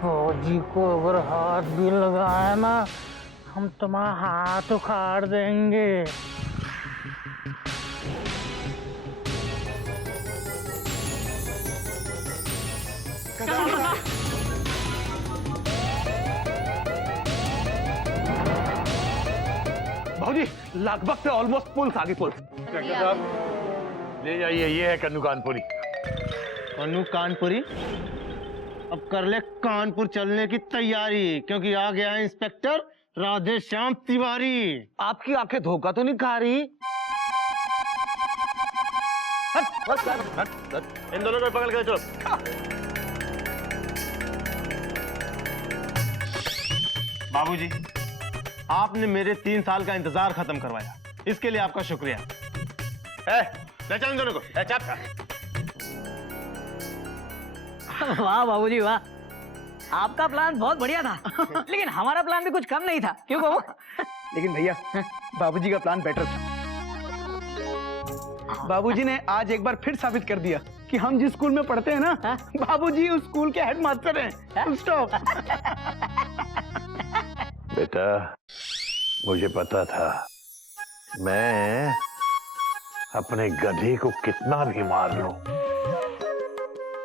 फौजी को अगर हाथ भी लगाया ना, हम तुम्हारा हाथ उखाड़ देंगे। भाजी लगभग से ऑलमोस्ट पुल आगे पुल। साहब ले जाइए, ये है कन्नू कानपुरी। कन्नू कानपुरी अब कर ले कानपुर चलने की तैयारी, क्योंकि आ गया है इंस्पेक्टर राधेश्याम तिवारी। आपकी आंखें धोखा तो नहीं खा रही? इन दोनों को पकड़ के चलो। बाबूजी, आपने मेरे 3 साल का इंतजार खत्म करवाया, इसके लिए आपका शुक्रिया। ले चल इन दोनों को। वाह बाबूजी वाह, आपका प्लान बहुत बढ़िया था। लेकिन हमारा प्लान भी कुछ कम नहीं था, क्यों बाबू? लेकिन भैया, बाबूजी का प्लान बेटर था। बाबूजी ने आज एक बार फिर साबित कर दिया कि हम जिस स्कूल में पढ़ते हैं ना, बाबूजी उस स्कूल के हेडमास्टर हैं। स्टॉप। बेटा, मुझे पता था, मैं अपने गधे को कितना भी मार लूं,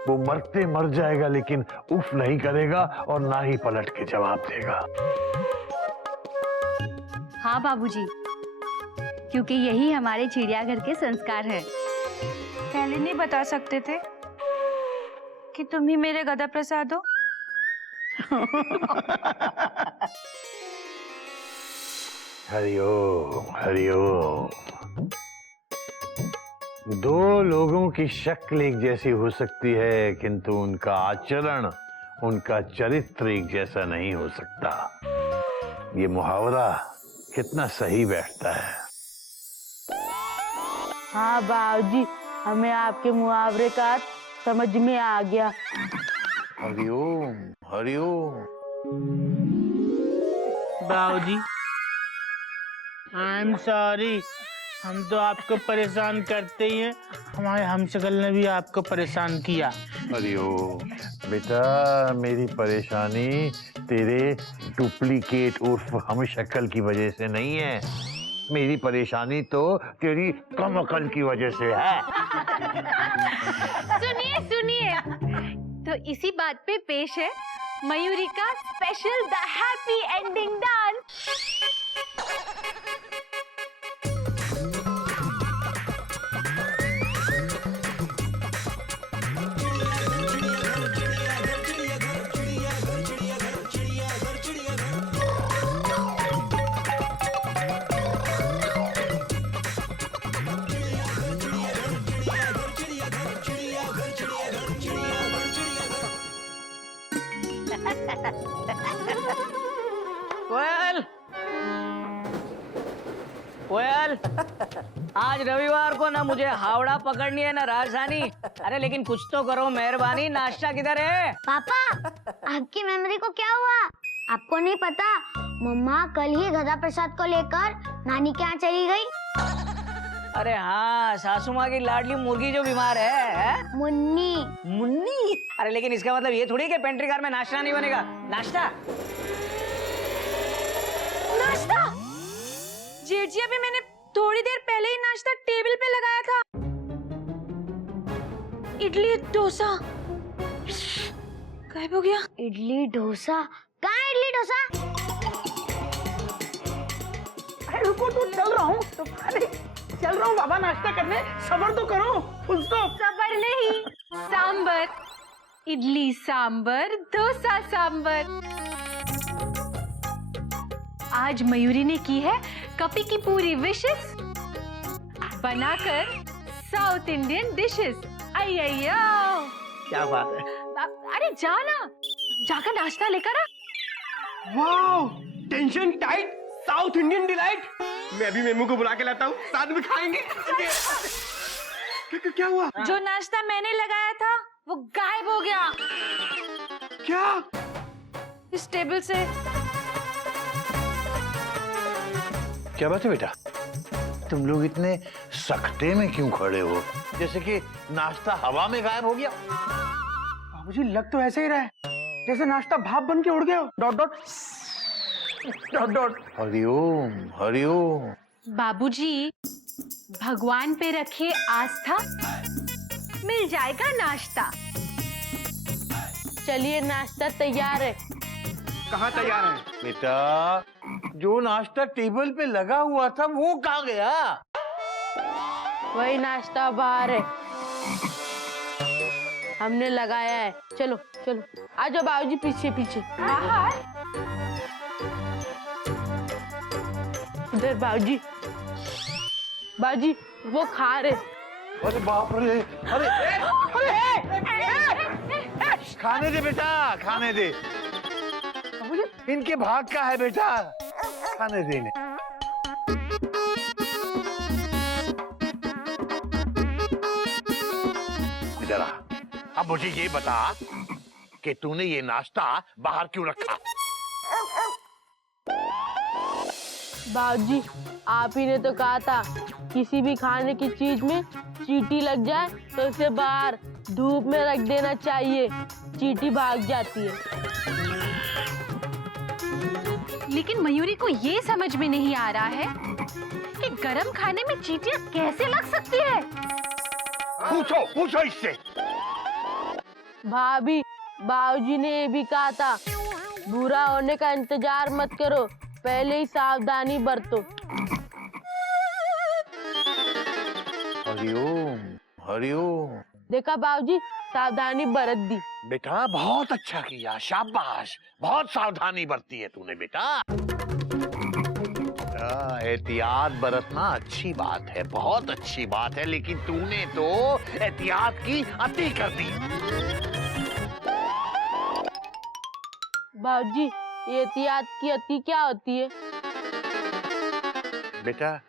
वो मरते मर जाएगा, लेकिन उफ नहीं करेगा और ना ही पलट के जवाब देगा। हाँ बाबूजी, क्योंकि यही हमारे चिड़ियाघर के संस्कार है। पहले नहीं बता सकते थे कि तुम ही मेरे गधा प्रसाद हो? हरिओम हरिओम। दो लोगों की शक्ल एक जैसी हो सकती है, किंतु उनका आचरण, उनका चरित्र एक जैसा नहीं हो सकता। ये मुहावरा कितना सही बैठता है। हाँ बाबूजी, हमें आपके मुहावरे का समझ में आ गया। हरिओम हरिओम। बाबूजी, आई एम सॉरी, हम तो आपको परेशान करते ही हैं, हमारे हमशक्ल ने भी आपको परेशान किया। हरिओम। बेटा, मेरी परेशानी तेरे डुप्लीकेट उर्फ हमशक्ल की वजह से नहीं है, मेरी परेशानी तो तेरी कम अकल की वजह से है। सुनिए सुनिए, तो इसी बात पे पेश है मयूरी का special the happy ending dance. Koyal, Koyal, आज रविवार को ना मुझे हावड़ा पकड़नी है ना राजधानी। अरे लेकिन कुछ तो करो मेहरबानी, नाश्ता किधर है? पापा, आपकी मेमोरी को क्या हुआ? आपको नहीं पता, मम्मा कल ही गधा प्रसाद को लेकर नानी के यहाँ चली गई। अरे हाँ, सासू माँ की लाडली मुर्गी जो बीमार है? मुन्नी। मुन्नी? अरे लेकिन इसका मतलब ये थोड़ी कि पेंट्री कार में नाश्ता नहीं बनेगा। नाश्ता? नाश्ता? जेठ जी, अभी मैंने थोड़ी देर पहले ही नाश्ता टेबल पे लगाया था। इडली डोसा गायब हो गया। इडली डोसा? कहाँ है इडली डोसा? अरे रुको, तो चल रहा हूँ, तो अरे चल रहा हूँ बाबा नाश्ता करने, सबर तो करो। सबर नहीं, सांबर। इडली सांबर, डोसा सांबर। आज मयूरी ने की है कपी की पूरी विशेस, बनाकर साउथ इंडियन डिशेस। अय्यो, क्या बात है। अरे जाना, जाकर नाश्ता लेकर आ। Wow, tension tight, south Indian delight. मैं भी मेमू को बुला के लाता हूँ, साथ में खाएंगे। क्या हुआ? जो नाश्ता मैंने लगाया था वो गायब हो गया। क्या? इस टेबल से। क्या बात है बेटा, तुम लोग इतने सख्ते में क्यों खड़े हो, जैसे कि नाश्ता हवा में गायब हो गया? बाबूजी, लग तो ऐसे ही रहा है। जैसे नाश्ता भाप बन के उड़ गया। Dot dot dot dot. Hariom Hariom. बाबूजी, भगवान पे रखिए आस्था, मिल जाएगा नाश्ता। चलिए नाश्ता तैयार है। कहाँ तैयार है? बेटा, जो नाश्ता टेबल पे लगा हुआ था वो कहाँ गया? वही नाश्ता बाहर है, हमने लगाया है। चलो चलो, आ जाओ बाबूजी, पीछे पीछे। बाहर? इधर बाबूजी। बाबूजी वो खा रहे। अरे बाप रे, अरे खाने दे बेटा, खाने दे। इनके भाग का है बेटा, खाने दे इन्हें। इधर आ, अब मुझे ये बता कि तूने ये नाश्ता बाहर क्यों रखा? बाबूजी, आप ही ने तो कहा था किसी भी खाने की चीज में चींटी लग जाए तो उसे बाहर धूप में रख देना चाहिए, चींटी भाग जाती है। लेकिन मयूरी को ये समझ में नहीं आ रहा है कि गरम खाने में चींटियां कैसे लग सकती है। पूछो पूछो इससे। भाभी, बाबूजी ने ये भी कहा था बुरा होने का इंतजार मत करो, पहले ही सावधानी बरतो। हरिओम हरिओम। देखा बाबूजी, सावधानी बरत दी। बेटा बहुत अच्छा किया, शाबाश, बहुत सावधानी बरती है तूने बेटा। एहतियात बरतना अच्छी बात है, बहुत अच्छी बात है, लेकिन तूने तो एहतियात की अति कर दी। बाबूजी, ये एहतियात की अति क्या होती है? बेटा,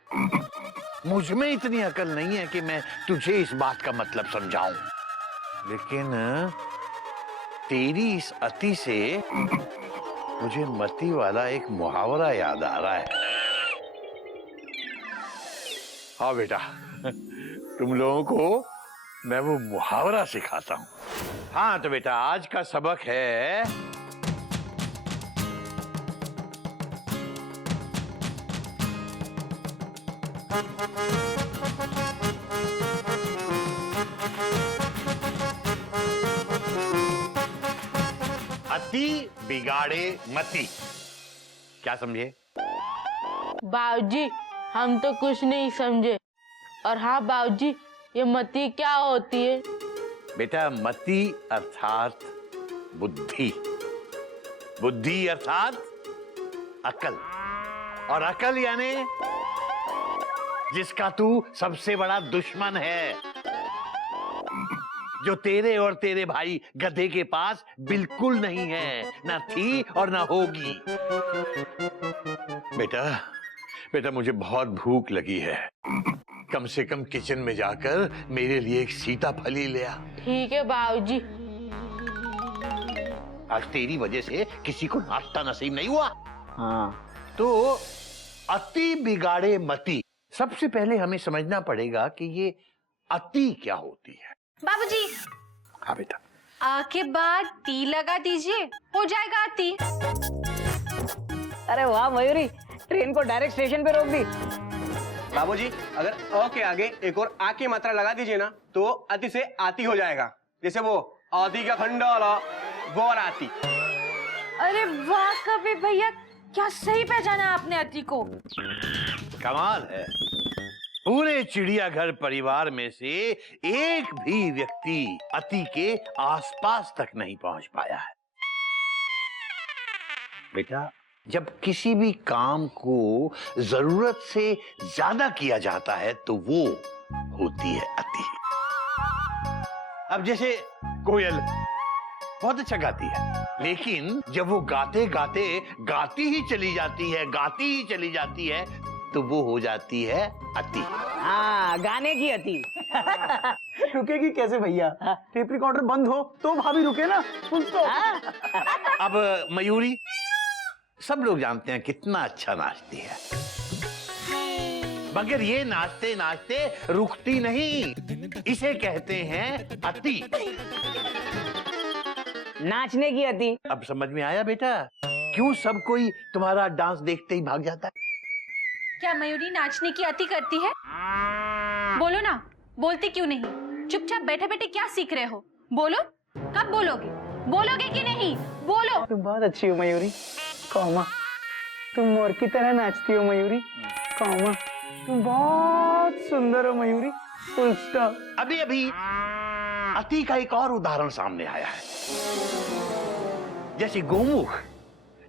मुझ में इतनी अकल नहीं है कि मैं तुझे इस बात का मतलब समझाऊं, लेकिन तेरी इस अति से मुझे मती वाला एक मुहावरा याद आ रहा है। हाँ बेटा, तुम लोगों को मैं वो मुहावरा सिखाता हूँ। हाँ तो बेटा, आज का सबक है अति बिगाड़े मति। क्या समझे? बाबूजी, हम तो कुछ नहीं समझे। और हाँ बाबूजी, ये मति क्या होती है? बेटा, मति अर्थात बुद्धि, बुद्धि अर्थात अकल, और अकल यानी जिसका तू सबसे बड़ा दुश्मन है, जो तेरे और तेरे भाई गधे के पास बिल्कुल नहीं है, ना थी और ना होगी। बेटा मुझे बहुत भूख लगी है, कम से कम किचन में जाकर मेरे लिए एक सीताफली ले आ। ठीक है बाबूजी। आज तेरी वजह से किसी को नाश्ता नसीब नहीं हुआ। हाँ। तो अति बिगाड़े मति, सबसे पहले हमें समझना पड़ेगा कि ये अति क्या होती है। बाबूजी, हाँ बेटा। आ के बाद टी लगा दीजिए, हो जाएगा आती। अरे वाह मयूरी, ट्रेन को डायरेक्ट स्टेशन पे रोक दी। बाबूजी, अगर अ के आगे एक और आ की मात्रा लगा दीजिए ना तो अति से आती हो जाएगा। जैसे वो आदि का खंडा, वो और आती। अरे वाह कबीर भैया, क्या सही पहचाना आपने अति को। कमाल है, पूरे चिड़ियाघर परिवार में से एक भी व्यक्ति अति के आसपास तक नहीं पहुंच पाया है। बेटा, जब किसी भी काम को जरूरत से ज्यादा किया जाता है तो वो होती है अति। अब जैसे कोयल बहुत अच्छा गाती है, लेकिन जब वो गाते गाते गाती ही चली जाती है तो वो हो जाती है अति। हाँ, गाने की अति। रुकेगी कैसे भैया? टेप रिकॉर्डर बंद हो तो भाभी रुके ना, सुन तो। अब मयूरी, सब लोग जानते हैं कितना अच्छा नाचती है, मगर ये नाचते नाचते रुकती नहीं, इसे कहते हैं अति। नाचने की अति। अब समझ में आया बेटा क्यों सब कोई तुम्हारा डांस देखते ही भाग जाता है। क्या मयूरी नाचने की अति करती है? बोलो ना, बोलती क्यों नहीं? चुपचाप बैठे बैठे क्या सीख रहे हो? बोलो, कब बोलोगे? बोलोगे कि नहीं? बोलो। तुम बहुत अच्छी हो मयूरी, कौमा। तुम मोर की तरह नाचती हो मयूरी, कौमा। तुम बहुत सुंदर हो मयूरी, फुल स्टॉप। अभी अभी अति का एक और उदाहरण सामने आया है। जैसे गोमुख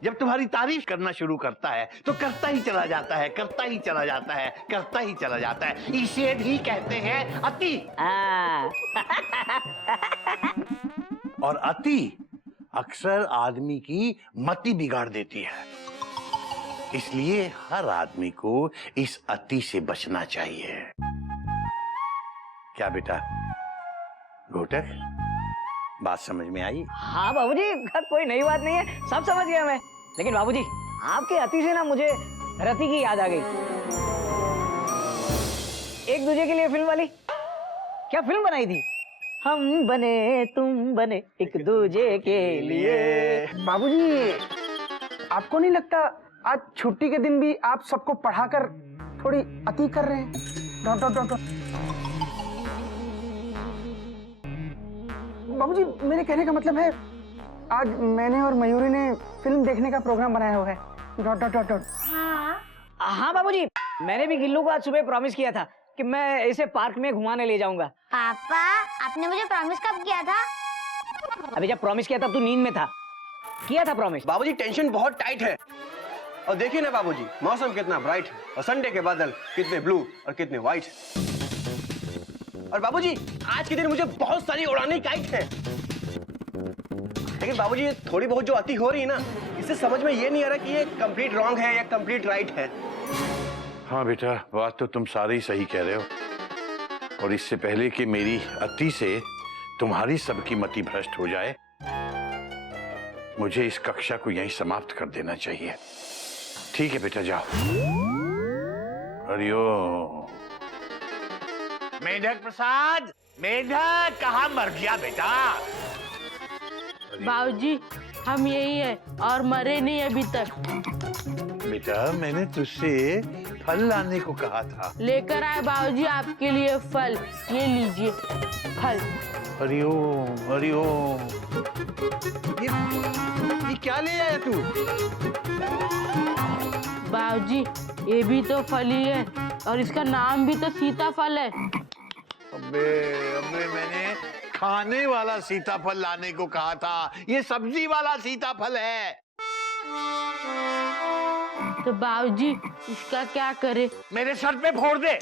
जब तुम्हारी तारीफ करना शुरू करता है तो करता ही चला जाता है, करता ही चला जाता है, करता ही चला जाता है। इसे भी कहते हैं अति। और अति अक्सर आदमी की मति बिगाड़ देती है। इसलिए हर आदमी को इस अति से बचना चाहिए। क्या बेटा घोटक, बात समझ में आई? हाँ बाबूजी, कोई नई बात नहीं है, सब समझ गया मैं। लेकिन बाबूजी आपके अति से ना मुझे रति की याद आ गई। एक दूजे के लिए फिल्म वाली क्या फिल्म बनाई थी? हम बने तुम बने एक दूजे के लिए। बाबूजी आपको नहीं लगता आज छुट्टी के दिन भी आप सबको पढ़ाकर थोड़ी अति कर रहे हैं? Dot dot dot dot. बाबूजी मेरे कहने का मतलब है आज मैंने और मयूरी ने फिल्म देखने का प्रोग्राम बनाया हुआ है। Dot dot dot dot. हाँ बाबूजी, मैंने भी गिल्लू को आज सुबह प्रॉमिस किया था कि मैं इसे पार्क में घुमाने ले जाऊंगा। पापा आपने मुझे प्रॉमिस कब किया था? अभी जब प्रॉमिस किया तब तू नींद में था। किया था प्रॉमिस। बाबूजी टेंशन बहुत टाइट है। और देखिए ना बाबूजी, मौसम कितना ब्राइट है और संडे के बादल कितने ब्लू और कितने व्हाइट। और बाबूजी आज के दिन मुझे बहुत सारी उड़ाने काइट है। लेकिन बाबूजी थोड़ी बहुत जो अति हो रही है ना, इससे समझ में ये नहीं आ रहा कि ये कंप्लीट रॉन्ग है या कंप्लीट राइट है। हाँ बेटा, बात तो तुम सारी सही कह रहे हो। और इससे पहले कि मेरी अति से तुम्हारी सबकी मति भ्रष्ट हो जाए, मुझे इस कक्षा को यहीं समाप्त कर देना चाहिए। ठीक है बेटा, जाओ। हरिओम। मेढक प्रसाद, मेढक कहाँ मर गया बेटा? बाबूजी हम यही है और मरे नहीं अभी तक। बेटा मैंने तुझसे फल लाने को कहा था। लेकर आए बाबूजी आपके लिए फल, ये लीजिए फल। हरिओम हरिओम। ये क्या ले आया तू? बाबूजी ये भी तो फल ही है और इसका नाम भी तो सीताफल है। अबे अबे मैंने खाने वाला सीताफल लाने को कहा था, ये सब्जी वाला सीताफल है। तो बाबूजी इसका क्या करे? मेरे सर पे फोड़ दे।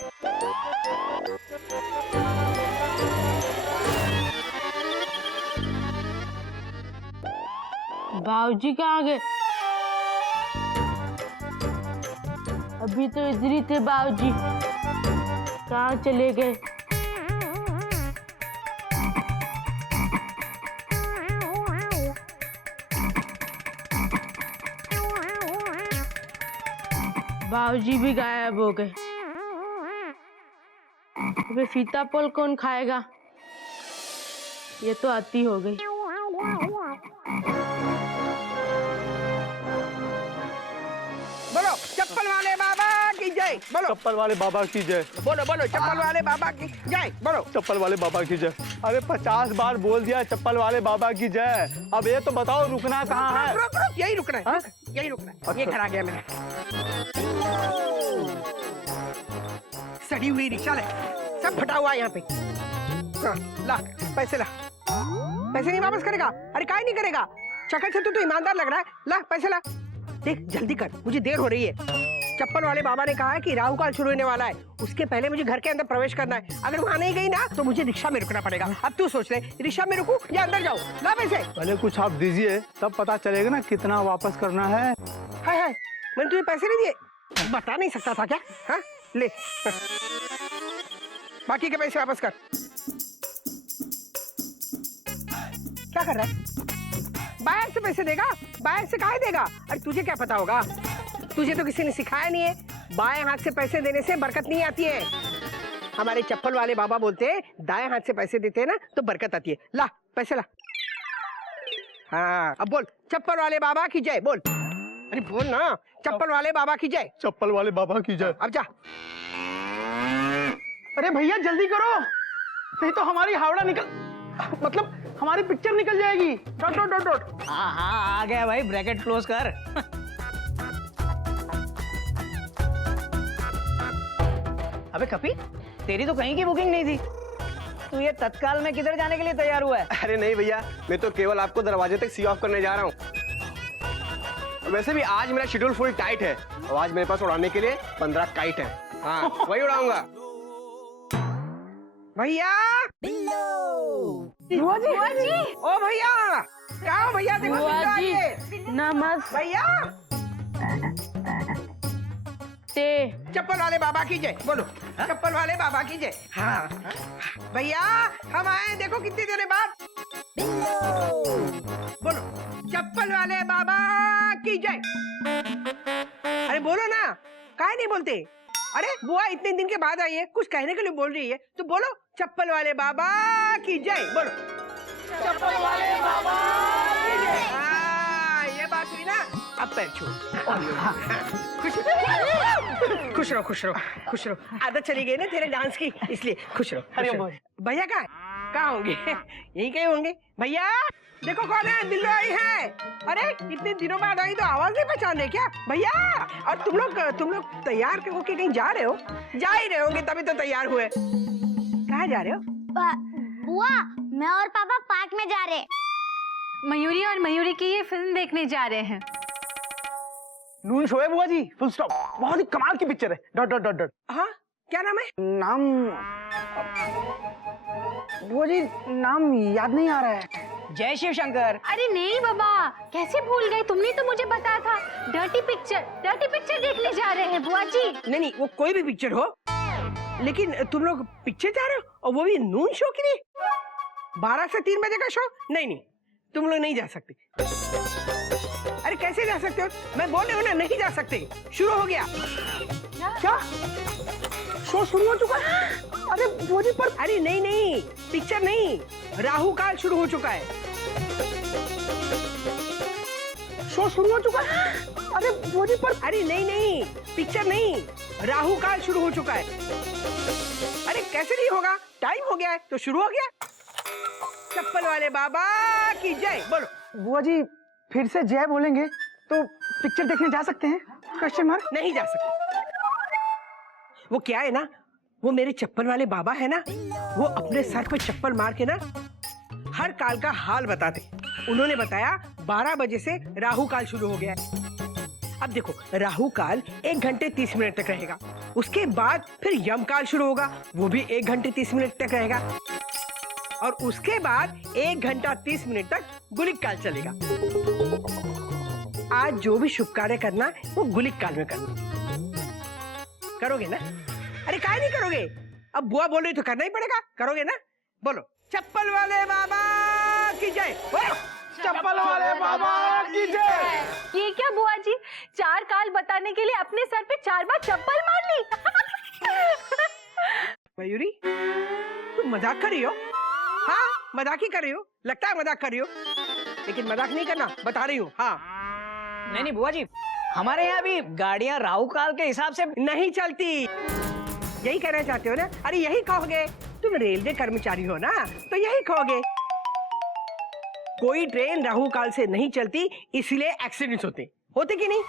बाबूजी कहाँ गए? अभी तो इधर ही थे बाबूजी, कहाँ चले गए? बाबूजी भी गायब हो गए। अबे सीताफल कौन खाएगा? ये तो अति हो गई। बोलो चप्पल वाले बाबा की जय। बोलो चप्पल वाले बाबा की जय। बोलो बोलो चप्पल वाले बाबा की जय। बोलो चप्पल वाले बाबा की जय। अरे 50 बार बोल दिया चप्पल वाले बाबा की जय। अब ये तो बताओ रुकना कहाँ है? रुक रुक, यही रुकना है। यही रुकना है। ये घर आ गया मेरा। सड़ी हुई रिक्शा है, सब फटा हुआ है यहाँ पे। हाँ, ला पैसे ला। पैसे नहीं वापस करेगा? अरे काहे नहीं करेगा? शक्ल से तो ईमानदार लग रहा है। ला पैसे ला। देख जल्दी कर, मुझे देर हो रही है। चप्पल वाले बाबा ने कहा है कि राहु काल शुरू होने वाला है, उसके पहले मुझे घर के अंदर प्रवेश करना है। अगर वहाँ नहीं गई ना तो मुझे रिक्शा में रुकना पड़ेगा। अब तू सोच ले, रिक्शा में रुकूं या अंदर जाऊं? ला पैसे। पहले कुछ आप दीजिए तब पता चलेगा ना कितना वापस करना है। हाय हाय, मैंने तुझे पैसे नहीं दिए? बता नहीं सकता था क्या? हाँ ले, बाकी के पैसे वापस कर। क्या कर रहा है? बाहर से पैसे देगा? बाहर से काहे देगा? अरे तुझे क्या पता होगा? तुझे तो किसी ने सिखाया नहीं है। बाएं हाथ से पैसे देने से बरकत नहीं आती है। हमारे चप्पल वाले बाबा बोलते हैं दाएं हाथ से पैसे देते हैं ना तो बरकत आती है। ला पैसे ला। हाँ अब बोल, चप्पल वाले बाबा की जय बोल। अरे बोल ना, चप्पल वाले बाबा की जय। चप्पल वाले बाबा की जय। अब जा। अरे भैया जल्दी करो, नहीं तो हमारी हावड़ा निकल, मतलब हमारी पिक्चर निकल जाएगी। Dot dot dot dot. हाँ हाँ आ गया भाई, ब्रैकेट क्लोज कर। अबे कपी, तेरी तो कहीं की बुकिंग नहीं थी, तू ये तत्काल में किधर जाने के लिए तैयार हुआ है? अरे नहीं भैया, मैं तो केवल आपको दरवाजे तक सी ऑफ करने जा रहा हूँ। वैसे भी आज मेरा शेड्यूल फुल टाइट है और आज मेरे पास उड़ाने के लिए 15 काइट है। हाँ वही उड़ाऊंगा। भैया बुआ जी, ओ भैया, क्या हो भैया? देखो बुआ बिल्लो आई जी, है। नमस्ते। भैया चप्पल वाले बाबा की जय बोलो। चप्पल वाले बाबा की जय। हाँ भैया हम आए, देखो कितनी देर बाद। बोलो, चप्पल वाले बाबा की जय। अरे बोलो ना, काहे नहीं बोलते? अरे बुआ इतने दिन के बाद आई है, कुछ कहने के लिए बोल रही है तो बोलो, चप्पल वाले बाबा की जय बोलो। चप्पल वाले बाबा की जय। हाँ ये बात हुई ना, अब पैर छू। खुश रहो खुश रहो खुश रहो। आदत चली गई ना तेरे डांस की, इसलिए खुश रहो। अरे भैया कहाँ होंगे? यहीं कहीं होंगे। भैया देखो कौन है, बिल्लो आई है। अरे इतने दिनों बाद आई तो आवाज नहीं पहचान रहे क्या भैया? और तुम लोग तैयार होके कहीं जा रहे हो? जा ही रहे होंगे तभी तो तैयार हुए। कहाँ जा रहे हो? बुआ मैं और पापा पार्क में जा रहे हैं। मयूरी और मयूरी की ये फिल्म देखने जा रहे हैं। नून शो है बुआ जी, फुल स्टॉप। बहुत ही कमाल की पिक्चर है। Dot dot dot dot. हाँ क्या नाम है? नाम बुआ जी, नाम याद नहीं आ रहा है। जय शिव शंकर। अरे नहीं बाबा, कैसे भूल गए? तुमने तो मुझे बताया था डर्टी पिक्चर देखने जा रहे हैं बुआ जी। नहीं वो कोई भी पिक्चर हो, लेकिन तुम लोग पिक्चर जा रहे हो और वो भी नून शो के लिए? 12 से 3 बजे का शो? नहीं तुम लोग नहीं जा सकते। अरे कैसे जा सकते हो? मैं बोल रही हूँ ना, नहीं जा सकते। शुरू हो गया। क्या शो शुरू हो चुका है? अरे बुआ जी पर अरे नहीं पिक्चर नहीं, राहु काल शुरू हो चुका है। शो शुरू हो चुका है? अरे बुआ जी पर अरे नहीं पिक्चर नहीं, राहु काल शुरू हो चुका है। अरे कैसे नहीं होगा, टाइम हो गया है तो शुरू हो गया। चप्पल वाले बाबा की जय बोलो। बुआ जी फिर से जय बोलेंगे तो पिक्चर देखने जा सकते हैं? Question mark. नहीं जा सकते। वो क्या है ना, वो मेरे चप्पल वाले बाबा है ना, वो अपने सर पे चप्पल मार के ना हर काल का हाल बताते। उन्होंने बताया 12 बजे से राहु काल शुरू हो गया है। अब देखो, राहु काल 1 घंटे 30 मिनट तक रहेगा। उसके बाद फिर यम काल शुरू होगा, वो भी 1 घंटे 30 मिनट तक रहेगा। और उसके बाद 1 घंटा 30 मिनट तक गुलिक काल चलेगा। आज जो भी शुभ कार्य करना वो गुलिक काल में करना। करोगे ना? अरे काहे नहीं करोगे? अब बुआ बोल रही तो करना ही पड़ेगा। करोगे ना? बोलो, चप्पल वाले बाबा की जय। चप्पल वाले बाबा की जय। ये क्या बुआ जी, 4 काल बताने के लिए अपने सर पे 4 बार चप्पल मार ली। मयूरी तुम मजाक कर रही हो? हाँ मजाक ही कर रही हो, लगता है मजाक कर रही हो, लेकिन मजाक नहीं करना, बता रही हूँ। हाँ नहीं बुआ जी, हमारे यहाँ भी गाड़ियाँ राहु काल के हिसाब से नहीं चलती। यही कहना चाहते हो ना? अरे यही कहोगे, तुम रेलवे कर्मचारी हो ना, तो यही कहोगे। कोई ट्रेन राहु काल से नहीं चलती, इसलिए एक्सीडेंट्स होते कि नहीं?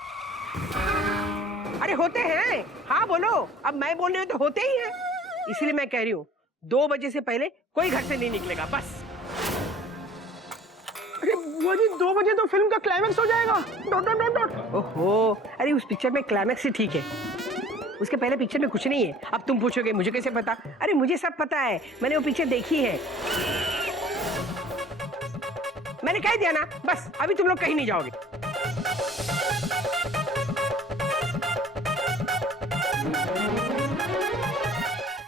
अरे होते हैं। हाँ बोलो, अब मैं बोल रही हूँ तो होते ही हैं। इसलिए मैं कह रही हूँ 2 बजे से पहले कोई घर से नहीं निकलेगा, बस। अरे बुआ जी 2 बजे तो फिल्म का क्लाइमेक्स हो जाएगा। Dot dot dot dot. ओहो, अरे उस पिक्चर में क्लाइमेक्स ही ठीक है, उसके पहले पिक्चर में कुछ नहीं है। अब तुम पूछोगे मुझे कैसे पता? अरे मुझे सब पता है, मैंने वो पिक्चर देखी है। मैंने कह दिया ना, बस अभी तुम लोग कहीं नहीं जाओगे।